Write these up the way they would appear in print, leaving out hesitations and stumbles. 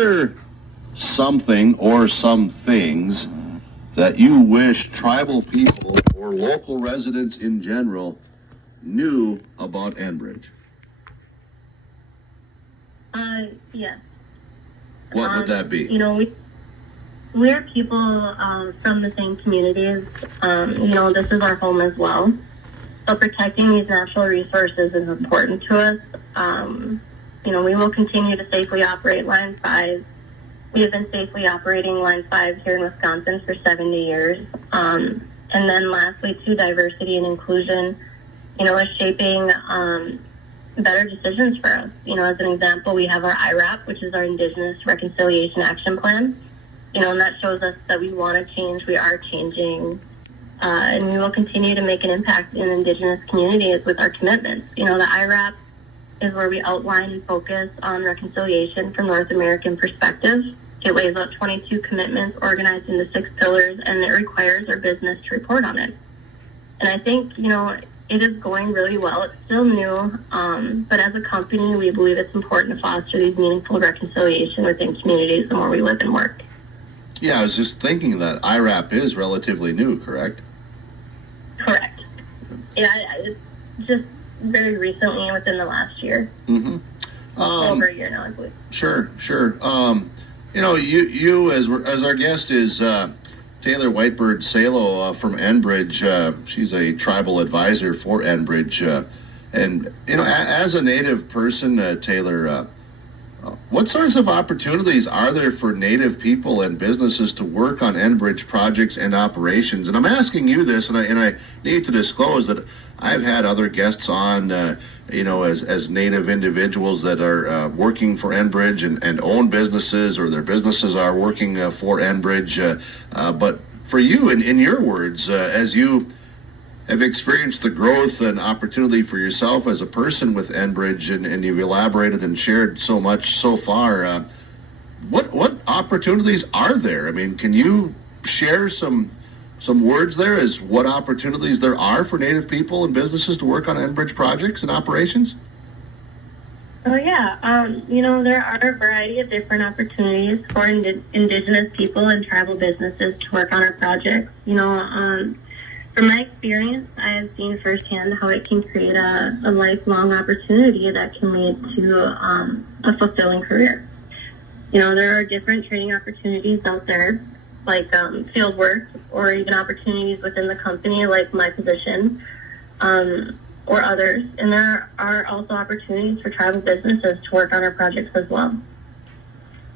there something or some things that you wish tribal people or local residents in general knew about Enbridge? Yes. What would that be? We're people from the same communities. This is our home as well. So protecting these natural resources is important to us. We will continue to safely operate Line 5. We have been safely operating Line 5 here in Wisconsin for 70 years. And then lastly, to diversity and inclusion, is shaping better decisions for us. As an example, we have our IRAP, which is our Indigenous Reconciliation Action Plan. And that shows us that we want to change, we are changing, and we will continue to make an impact in Indigenous communities with our commitments. The IRAP is where we outline and focus on reconciliation from North American perspective. It lays out 22 commitments organized into 6 pillars, and it requires our business to report on it. And I think, it is going really well. It's still new, but as a company, we believe it's important to foster these meaningful reconciliation within communities the more we live and work. Yeah, I was just thinking that IRAP is relatively new, correct? Correct. Yeah, it's just very recently, within the last year. Mm-hmm. Over a year now, I believe. Sure. You as our guest is Taylor Whitebird Salo from Enbridge. She's a tribal advisor for Enbridge. And, as a Native person, Taylor, what sorts of opportunities are there for Native people and businesses to work on Enbridge projects and operations? And I'm asking you this, and I need to disclose that I've had other guests on, as Native individuals that are working for Enbridge and own businesses, or their businesses are working for Enbridge. But for you, in your words, as you have experienced the growth and opportunity for yourself as a person with Enbridge, and you've elaborated and shared so much so far, what opportunities are there? I mean, can you share some words there as what opportunities there are for Native people and businesses to work on Enbridge projects and operations? Oh, yeah. There are a variety of different opportunities for Indigenous people and tribal businesses to work on our projects. From my experience, I have seen firsthand how it can create a lifelong opportunity that can lead to a fulfilling career. There are different training opportunities out there, like field work, or even opportunities within the company, like my position, or others. And there are also opportunities for tribal businesses to work on our projects as well.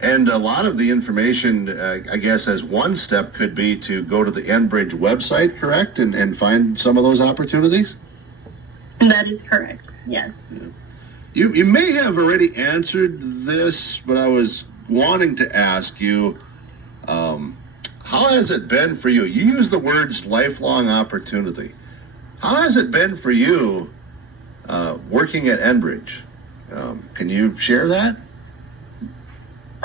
And a lot of the information, I guess, as one step could be to go to the Enbridge website, correct, and find some of those opportunities? That is correct, yes. Yeah. You may have already answered this, but I was wanting to ask you, how has it been for you? You use the words lifelong opportunity. How has it been for you working at Enbridge? Can you share that?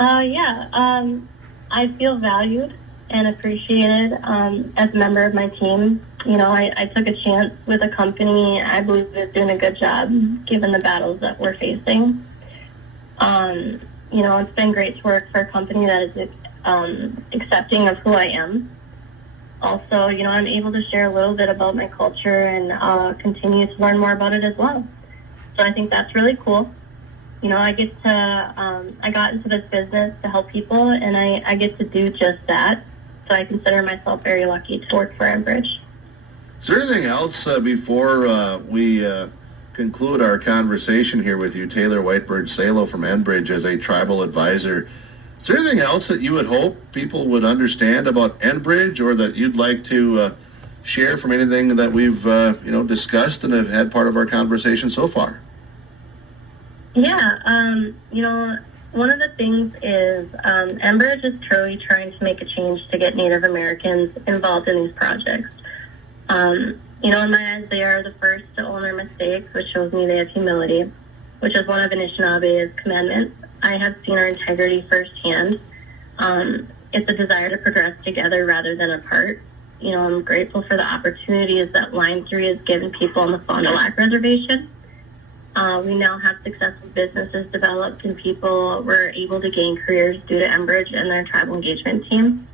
I feel valued and appreciated as a member of my team. I took a chance with a company I believe is doing a good job given the battles that we're facing. It's been great to work for a company that is accepting of who I am. Also, I'm able to share a little bit about my culture and continue to learn more about it as well. So I think that's really cool. I got into this business to help people, and I get to do just that. So I consider myself very lucky to work for Enbridge. Is there anything else before we conclude our conversation here with you, Taylor Whitebird Salo from Enbridge, as a tribal advisor? Is there anything else that you would hope people would understand about Enbridge, or that you'd like to share from anything that we've discussed and have had part of our conversation so far? Yeah, one of the things is Enbridge is truly trying to make a change to get Native Americans involved in these projects. In my eyes, they are the first to own their mistakes, which shows me they have humility, which is one of Anishinabe's commandments. I have seen our integrity firsthand. It's a desire to progress together rather than apart. I'm grateful for the opportunities that Line 3 has given people on the Fond Du Lac reservation. We now have successful businesses developed and people were able to gain careers due to Enbridge and their tribal engagement team.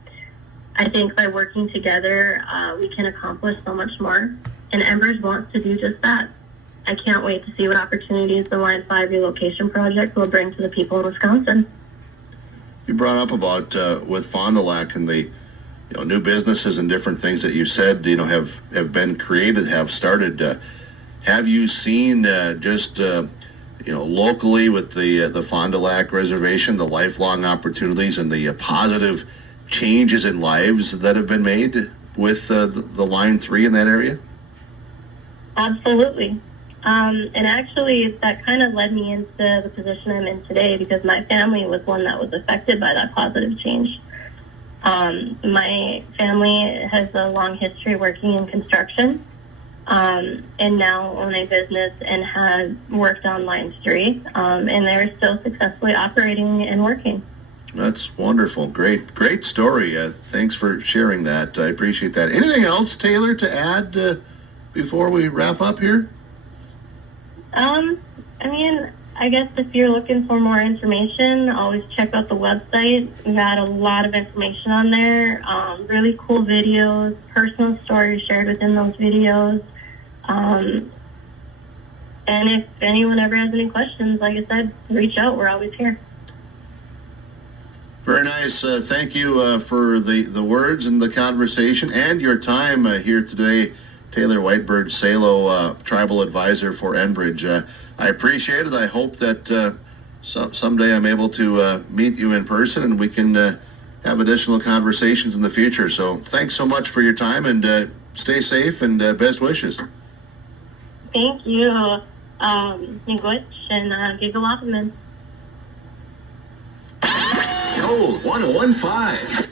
I think by working together, we can accomplish so much more. And Enbridge wants to do just that. I can't wait to see what opportunities the Line 5 relocation project will bring to the people of Wisconsin. You brought up about with Fond Du Lac and the new businesses and different things that you said have been created, have started. Have you seen just locally with the Fond Du Lac reservation, the lifelong opportunities and the positive changes in lives that have been made with the Line 3 in that area? Absolutely. And actually, that kind of led me into the position I'm in today because my family was one that was affected by that positive change. My family has a long history working in construction and now own a business and has worked on Line 3, and they're still successfully operating and working. That's wonderful. Great story. Thanks for sharing that. I appreciate that. Anything else, Taylor, to add before we wrap up here? I guess if you're looking for more information, always check out the website. We've got a lot of information on there, really cool videos, personal stories shared within those videos. And if anyone ever has any questions, like I said, reach out. We're always here. Very nice. Thank you for the words and the conversation and your time here today. Taylor Whitebird, Sellout Tribal Advisor for Enbridge. I appreciate it. I hope that someday I'm able to meet you in person and we can have additional conversations in the future. So thanks so much for your time and stay safe and best wishes. Thank you. Miigwech and Gigawapman. Gold 1015.